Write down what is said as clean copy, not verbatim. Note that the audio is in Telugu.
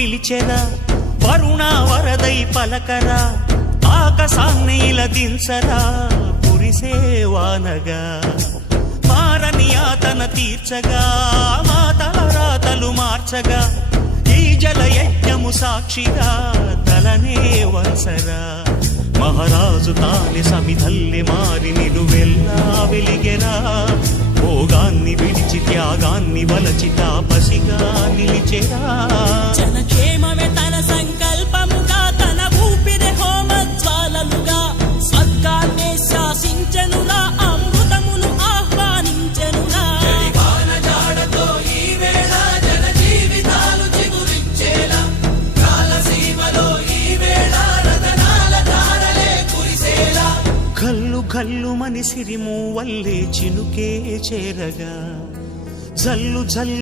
పిలిచెరా వరుణ వరదై పలకరా ఆకాశాన్ని ఇలా దించరా కురిసేవానగా మారని ఆతన తీర్చగా మాతల రాతలు మార్చగా ఈ జలయజ్ఞము సాక్షిగా తలనే వసరా మహారాజు తాలి సమిధల్లి మారి నిలువెల్లా వెలిగెరా భోగాన్ని విడిచి త్యాగాన్ని వలచి తాపసిగా నిలిచెరా జనక్షేమమే తన సంకల్పముగా తన ఊపిరి హోమజ్వాలలుగా స్వర్గాన్నే శాసించెనురా అమృతమును ఆహ్వానించెనురా కల్లు కల్లు మని సిరిము వల్లే చినుకే చేరగా జల్లు జల్లు